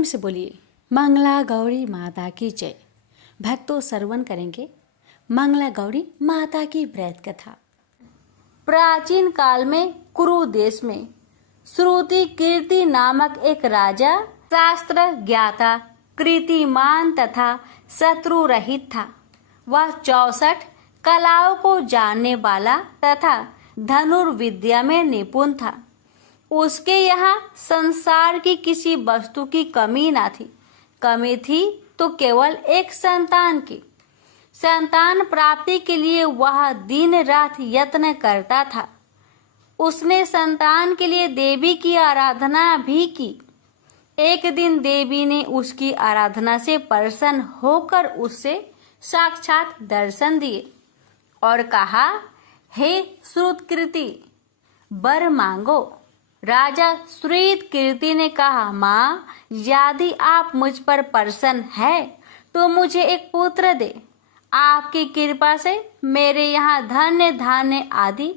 प्रेम से बोलिए मंगला गौरी माता की जय। भक्तों श्रवण करेंगे मंगला गौरी माता की व्रत कथा। प्राचीन काल में कुरु देश में श्रुति कीर्ति नामक एक राजा शास्त्र ज्ञाता, कीर्तिमान तथा शत्रु रहित था। वह 64 कलाओं को जानने वाला तथा धनुर्विद्या में निपुण था। उसके यहाँ संसार की किसी वस्तु की कमी ना थी। कमी थी तो केवल एक संतान की। संतान प्राप्ति के लिए वह दिन रात यत्न करता था। उसने संतान के लिए देवी की आराधना भी की। एक दिन देवी ने उसकी आराधना से प्रसन्न होकर उससे साक्षात दर्शन दिए और कहा, हे श्रुतकीर्ति, वर मांगो। राजा श्रुतकीर्ति ने कहा, माँ, यदि आप मुझ पर प्रसन्न है तो मुझे एक पुत्र दे। आपकी कृपा से मेरे यहाँ धन्य धान्य आदि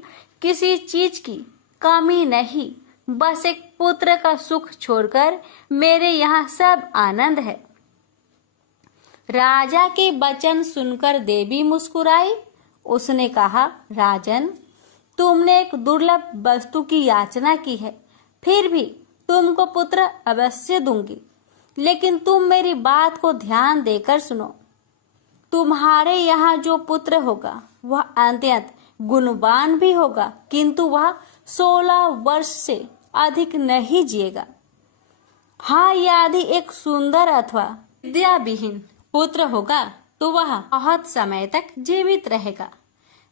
किसी चीज की कमी नहीं। बस एक पुत्र का सुख छोड़कर मेरे यहाँ सब आनंद है। राजा के वचन सुनकर देवी मुस्कुराई। उसने कहा, राजन, तुमने एक दुर्लभ वस्तु की याचना की है, फिर भी तुमको पुत्र अवश्य दूंगी। लेकिन तुम मेरी बात को ध्यान देकर सुनो। तुम्हारे यहाँ जो पुत्र होगा वह अत्यंत गुणवान भी होगा, किंतु वह 16 वर्ष से अधिक नहीं जिएगा। हाँ, यदि एक सुंदर अथवा विद्याविहीन पुत्र होगा तो वह बहुत समय तक जीवित रहेगा।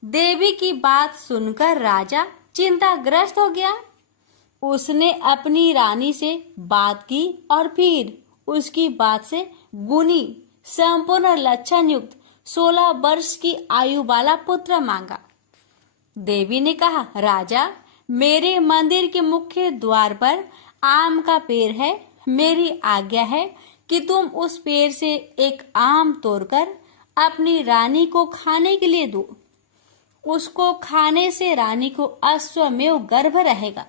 देवी की बात सुनकर राजा चिंताग्रस्त हो गया। उसने अपनी रानी से बात की और फिर उसकी बात से गुणी संपूर्ण लक्षण युक्त 16 वर्ष की आयु वाला पुत्र मांगा। देवी ने कहा, राजा, मेरे मंदिर के मुख्य द्वार पर आम का पेड़ है। मेरी आज्ञा है कि तुम उस पेड़ से एक आम तोड़कर अपनी रानी को खाने के लिए दो। उसको खाने से रानी को अश्वमेव गर्भ रहेगा।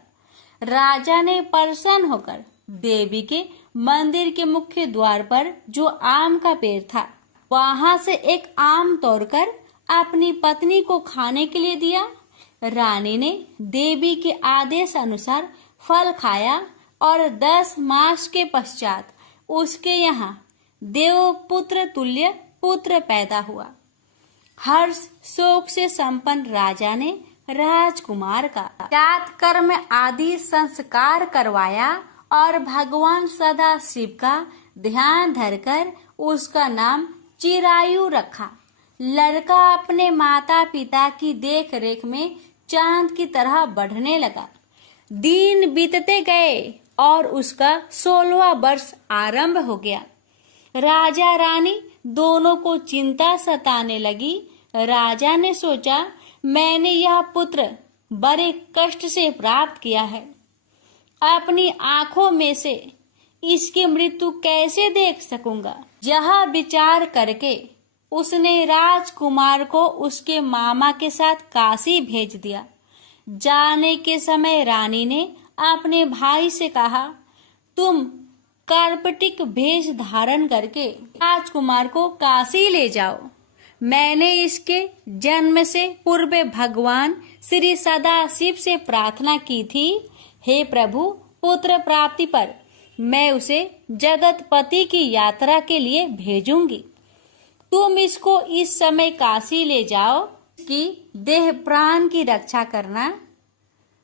राजा ने प्रसन्न होकर देवी के मंदिर के मुख्य द्वार पर जो आम का पेड़ था वहां से एक आम तोड़कर अपनी पत्नी को खाने के लिए दिया। रानी ने देवी के आदेश अनुसार फल खाया और 10 मास के पश्चात उसके यहाँ देवपुत्र तुल्य पुत्र पैदा हुआ। हर्ष शोक से संपन्न राजा ने राजकुमार का जात कर्म आदि संस्कार करवाया और भगवान सदा शिव का ध्यान धरकर उसका नाम चिरायु रखा। लड़का अपने माता पिता की देख रेख में चांद की तरह बढ़ने लगा। दिन बीतते गए और उसका 16वां वर्ष आरंभ हो गया। राजा रानी दोनों को चिंता सताने लगी। राजा ने सोचा, मैंने यह पुत्र बड़े कष्ट से प्राप्त किया है। अपनी आंखों में से इसकी मृत्यु कैसे देख सकूंगा। यह विचार करके उसने राजकुमार को उसके मामा के साथ काशी भेज दिया। जाने के समय रानी ने अपने भाई से कहा, तुम कार्पटिक वेश धारण करके राजकुमार को काशी ले जाओ। मैंने इसके जन्म से पूर्व भगवान श्री सदाशिव से प्रार्थना की थी, हे प्रभु, पुत्र प्राप्ति पर मैं उसे जगतपति की यात्रा के लिए भेजूंगी। तुम इसको इस समय काशी ले जाओ कि देह प्राण की रक्षा करना।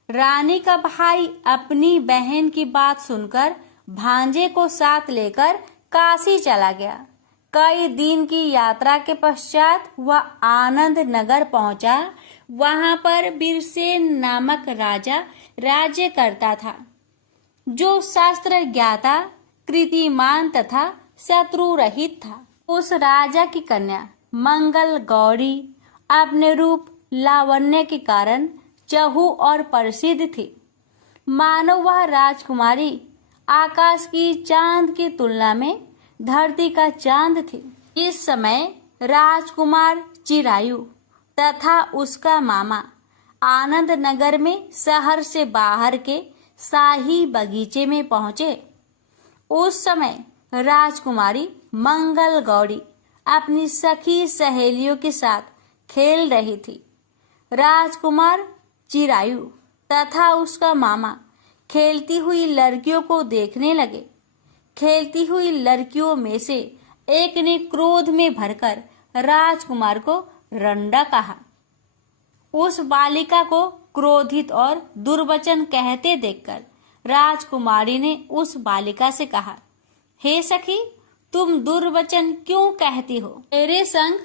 रानी का भाई अपनी बहन की बात सुनकर भांजे को साथ लेकर काशी चला गया। कई दिन की यात्रा के पश्चात वह आनंद नगर पहुंचा। वहां पर बीरसेन नामक राजा राज्य करता था, जो शास्त्र ज्ञाता, कीर्तिमान तथा शत्रु रहित था। उस राजा की कन्या मंगल गौरी अपने रूप लावण्य के कारण चहु और प्रसिद्ध थी। मानो वह राजकुमारी आकाश की चांद की तुलना में धरती का चांद थी। इस समय राजकुमार चिरायु तथा उसका मामा आनंद नगर में शहर से बाहर के शाही बगीचे में पहुंचे। उस समय राजकुमारी मंगल गौरी अपनी सखी सहेलियों के साथ खेल रही थी। राजकुमार चिरायु तथा उसका मामा खेलती हुई लड़कियों को देखने लगे। खेलती हुई लड़कियों में से एक ने क्रोध में भरकर राजकुमार को रंडा कहा। उस बालिका को क्रोधित और दुर्वचन कहते देखकर राजकुमारी ने उस बालिका से कहा, हे सखी, तुम दुर्वचन क्यों कहती हो? मेरे संग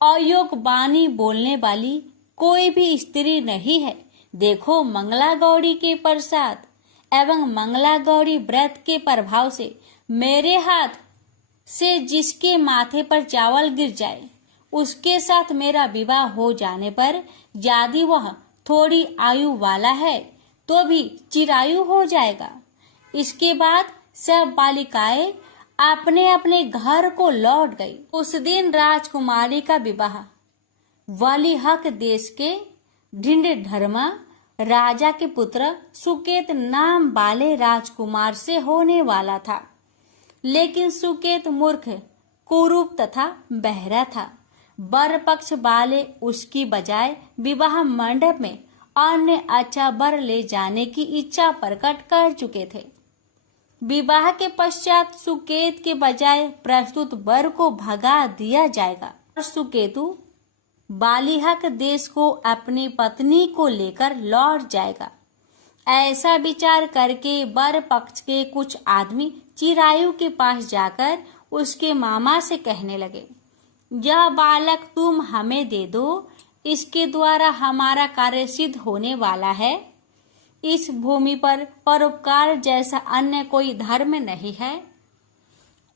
अयोग्य वाणी बोलने वाली कोई भी स्त्री नहीं है। देखो, मंगला गौरी के प्रसाद एवं मंगला गौरी व्रत के प्रभाव से मेरे हाथ से जिसके माथे पर चावल गिर जाए उसके साथ मेरा विवाह हो जाने पर यदि वह थोड़ी आयु वाला है तो भी चिरायु हो जाएगा। इसके बाद सब बालिकाएं अपने अपने घर को लौट गई। उस दिन राजकुमारी का विवाह वलिहक देश के ढिंढधर्मा राजा के पुत्र सुकेत नाम वाले राजकुमार से होने वाला था। लेकिन सुकेत मूर्ख, कुरूप तथा बहरा था। वर पक्ष वाले उसकी बजाय विवाह मंडप में अन्य अच्छा वर ले जाने की इच्छा प्रकट कर चुके थे। विवाह के पश्चात सुकेत के बजाय प्रस्तुत वर को भगा दिया जाएगा और सुकेतु बालिहक देश को अपनी पत्नी को लेकर लौट जाएगा। ऐसा विचार करके वर पक्ष के कुछ आदमी चिरायु के पास जाकर उसके मामा से कहने लगे, यह बालक तुम हमें दे दो, इसके द्वारा हमारा कार्य सिद्ध होने वाला है। इस भूमि पर परोपकार जैसा अन्य कोई धर्म नहीं है।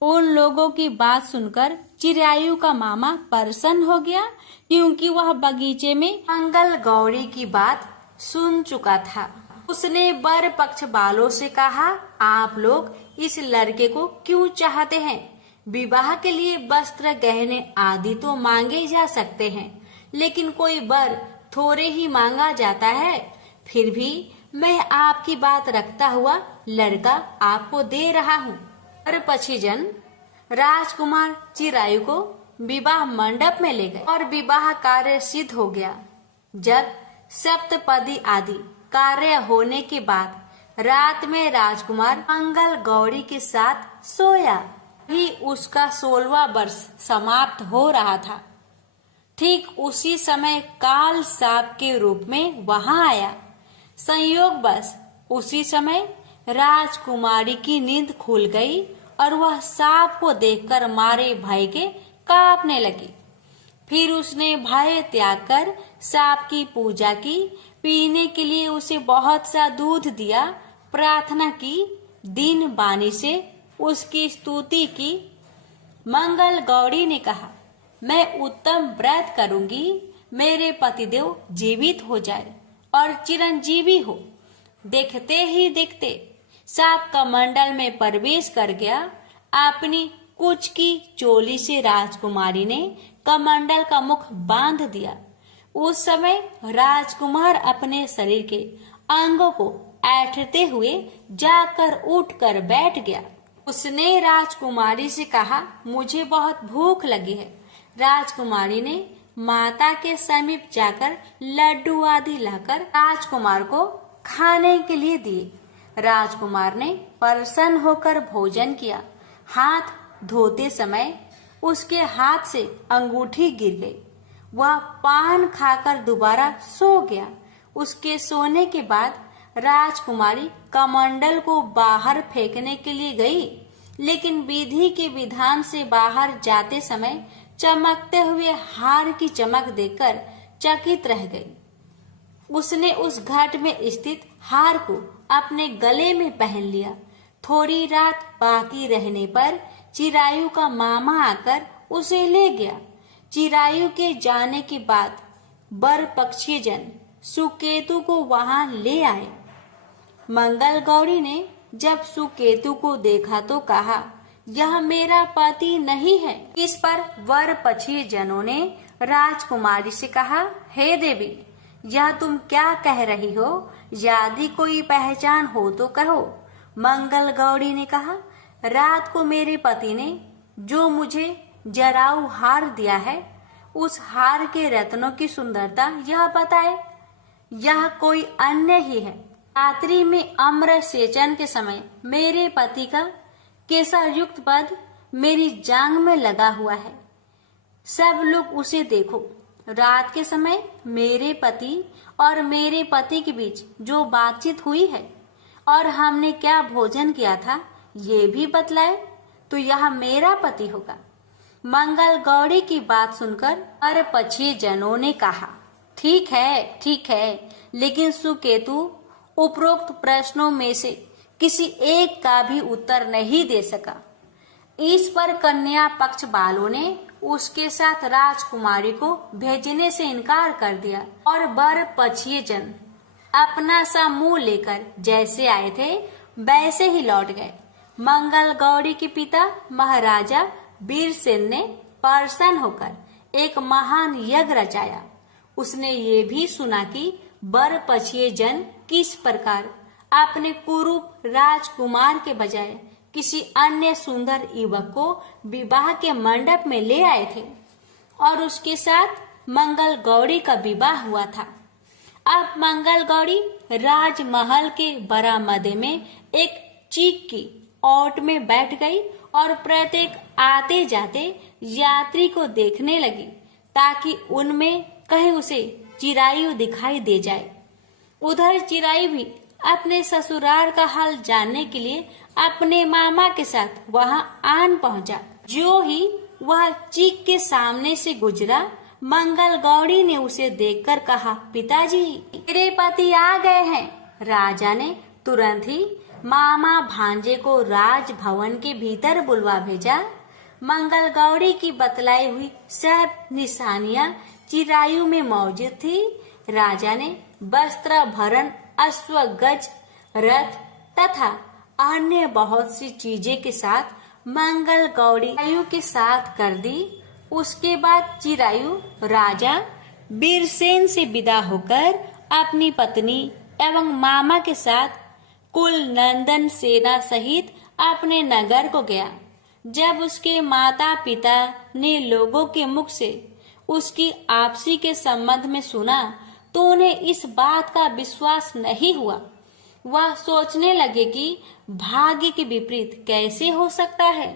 उन लोगों की बात सुनकर चिरायु का मामा प्रसन्न हो गया, क्योंकि वह बगीचे में मंगल गौरी की बात सुन चुका था। उसने वर पक्ष वालों से कहा, आप लोग इस लड़के को क्यों चाहते हैं? विवाह के लिए वस्त्र, गहने आदि तो मांगे जा सकते हैं, लेकिन कोई वर थोड़े ही मांगा जाता है। फिर भी मैं आपकी बात रखता हुआ लड़का आपको दे रहा हूँ। और पक्षीजन राजकुमार चिरायु को विवाह मंडप में ले गए और विवाह कार्य सिद्ध हो गया। जब सप्तपदी आदि कार्य होने के बाद रात में राजकुमार मंगल गौरी के साथ सोया ही उसका 16वां वर्ष समाप्त हो रहा था। ठीक उसी समय काल सांप के रूप में वहां आया। संयोग बस उसी समय राजकुमारी की नींद खुल गई और वह सांप को देखकर मारे भय के कांपने लगी। फिर उसने भय त्याग कर सांप की पूजा की, पीने के लिए उसे बहुत सा दूध दिया, प्रार्थना की, दीन बानी से उसकी स्तुति की। मंगल गौरी ने कहा, मैं उत्तम व्रत करूंगी, मेरे पतिदेव जीवित हो जाए और चिरंजीवी हो। देखते ही देखते सांप कमंडल में प्रवेश कर गया। अपनी कुछ की चोली से राजकुमारी ने कमंडल का मुख बांध दिया। उस समय राजकुमार अपने शरीर के अंगों को ऐंठते हुए जाकर उठकर बैठ गया। उसने राजकुमारी से कहा, मुझे बहुत भूख लगी है। राजकुमारी ने माता के समीप जाकर लड्डू आदि लाकर राजकुमार को खाने के लिए दिए। राजकुमार ने प्रसन्न होकर भोजन किया। हाथ धोते समय उसके हाथ से अंगूठी गिर गई। वह पान खाकर दोबारा सो गया। उसके सोने के बाद राजकुमारी कमंडल को बाहर फेंकने के लिए गई, लेकिन विधि के विधान से बाहर जाते समय चमकते हुए हार की चमक देखकर चकित रह गई। उसने उस घाट में स्थित हार को अपने गले में पहन लिया। थोड़ी रात बाकी रहने पर चिरायु का मामा आकर उसे ले गया। चिरायु के जाने के बाद वर पक्षी जन सुकेतु को वहां ले आए। मंगल गौरी ने जब सुकेतु को देखा तो कहा, यह मेरा पति नहीं है। इस पर वर पक्षी जनों ने राजकुमारी से कहा, हे देवी, यह तुम क्या कह रही हो? यदि कोई पहचान हो तो कहो। मंगल गौरी ने कहा, रात को मेरे पति ने जो मुझे जराऊ हार दिया है, उस हार के रत्नों की सुंदरता यह बताए, यह कोई अन्य ही है। रात्रि में अम्र सेचन के समय मेरे पति का केसर युक्त पद मेरी जांग में लगा हुआ है। सब लोग उसे देखो। रात के समय मेरे पति और मेरे पति के बीच जो बातचीत हुई है और हमने क्या भोजन किया था, ये भी बतलाए, तो यह मेरा पति होगा। मंगल गौरी की बात सुनकर और पछिए जनों ने कहा, ठीक है, लेकिन सुकेतु उपरोक्त प्रश्नों में से किसी एक का भी उत्तर नहीं दे सका। इस पर कन्या पक्ष वालों ने उसके साथ राजकुमारी को भेजने से इनकार कर दिया और वर पछिए जन अपना सा मुंह लेकर जैसे आए थे वैसे ही लौट गए। मंगल गौरी के पिता महाराजा वीरसेन ने प्रसन्न होकर एक महान यज्ञ रचाया। उसने ये भी सुना कि वर पछिए जन किस प्रकार अपने कुरूप राजकुमार के बजाय किसी अन्य सुंदर युवक को विवाह के मंडप में ले आए थे और उसके साथ मंगल गौरी का विवाह हुआ था। अब मंगल गौरी राजमहल के बरामदे में एक चीक की ओट में बैठ गई और प्रत्येक आते जाते यात्री को देखने लगी ताकि उनमें कहीं उसे चिरायु दिखाई दे जाए। उधर चिरायु भी अपने ससुराल का हाल जानने के लिए अपने मामा के साथ वहां आन पहुंचा। जो ही वह चीक के सामने से गुजरा, मंगल गौरी ने उसे देखकर कहा, पिताजी, मेरे पति आ गए हैं। राजा ने तुरंत ही मामा भांजे को राजभवन के भीतर बुलवा भेजा। मंगल गौरी की बतलाई हुई सब निशानियां चिरायु में मौजूद थी। राजा ने वस्त्र भरण, अश्व गज, रथ तथा अन्य बहुत सी चीजें के साथ मंगल गौरी चिरायु के साथ कर दी। उसके बाद चिरायु राजा वीरसेन से विदा होकर अपनी पत्नी एवं मामा के साथ कुल नंदन सेना सहित अपने नगर को गया। जब उसके माता पिता ने लोगों के मुख से उसकी आपसी के संबंध में सुना तो उन्हें इस बात का विश्वास नहीं हुआ। वह सोचने लगे कि भाग्य के विपरीत कैसे हो सकता है।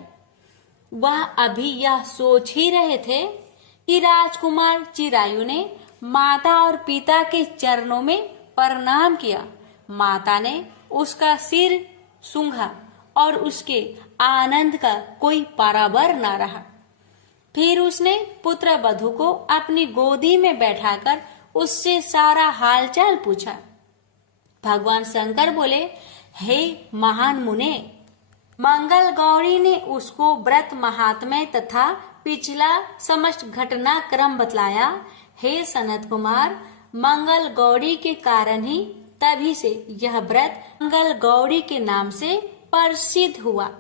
वह अभी यह सोच ही रहे थे कि राजकुमार चिरायु ने माता और पिता के चरणों में प्रणाम किया। माता ने उसका सिर सूंघा और उसके आनंद का कोई पारावर न रहा। फिर उसने पुत्र वधू को अपनी गोदी में बैठाकर उससे सारा हालचाल पूछा। भगवान शंकर बोले, हे महान मुने, मंगल गौरी ने उसको व्रत महात्म्य तथा पिछला समस्त घटनाक्रम बतलाया। हे सनत कुमार, मंगल गौरी के कारण ही तभी से यह व्रत मंगल गौरी के नाम से प्रसिद्ध हुआ।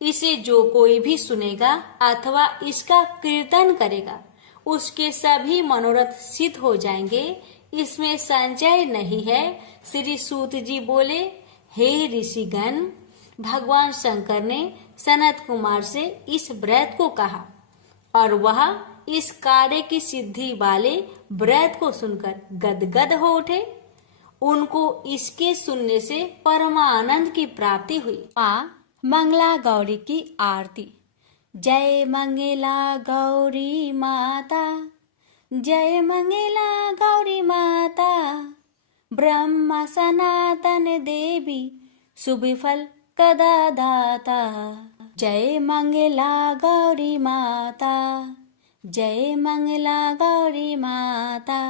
इसे जो कोई भी सुनेगा अथवा इसका कीर्तन करेगा, उसके सभी मनोरथ सिद्ध हो जाएंगे, इसमें संशय नहीं है। श्री सूत जी बोले, हे ऋषिगण, भगवान शंकर ने सनत कुमार से इस व्रत को कहा और वह इस कार्य की सिद्धि वाले व्रत को सुनकर गदगद हो उठे। उनको इसके सुनने से परमानंद की प्राप्ति हुई। माँ मंगला गौरी की आरती। जय मंगला गौरी माता, जय मंगला गौरी माता, ब्रह्म सनातन देवी शुभ फल कदा दाता। जय मंगला गौरी माता, जय मंगला गौरी माता,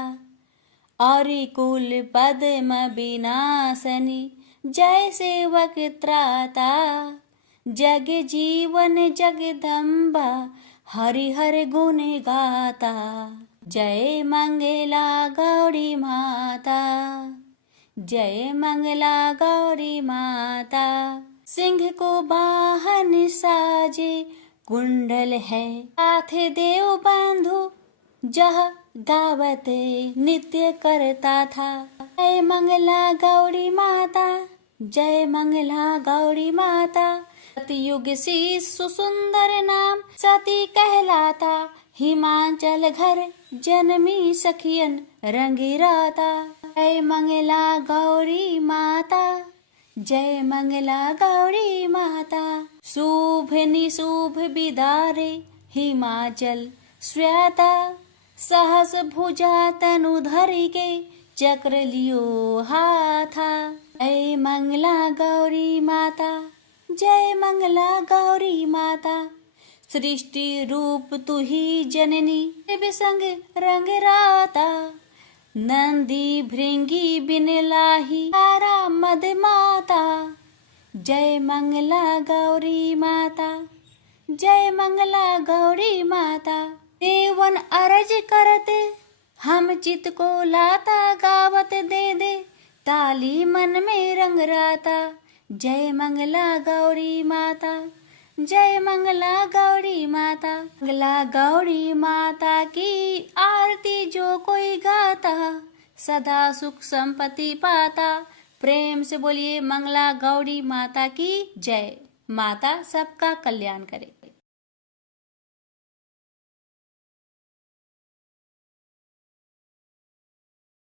और कुल पद्म विनाशनी जय सेवक त्राता। जग जीवन जगदम्बा हरि हर गुण गाता। जय मंगला गौरी माता, जय मंगला गौरी माता। सिंह को वाहन साजे कुंडल है, साथ देव बंधु जह गावत नित्य करता था। जय मंगला गौरी माता, जय मंगला गौरी माता, सतयुग से सुसुंदर नाम सती कहलाता, हिमाचल घर जन्मी सखियन रंगिराता। जय मंगला गौरी माता, जय मंगला गौरी माता। शुभ निशुभ बिदारे हिमाचल श्वेता, सहस भुजा तनु धरि के चक्र लियो हाथा। जय मंगला गौरी माता, जय मंगला गौरी माता। सृष्टि रूप तू ही जननी, देव संग रंग राता। नंदी भृंगी बिन लाही, तारा मद माता। जय मंगला गौरी माता, जय मंगला गौरी माता। देवन अरज करते, हम चित को लाता। गावत दे दे ताली, मन में रंग राता। जय मंगला गौरी माता, जय मंगला गौरी माता। मंगला गौरी माता की आरती जो कोई गाता, सदा सुख संपत्ति पाता। प्रेम से बोलिए मंगला गौरी माता की जय। माता सबका कल्याण करे।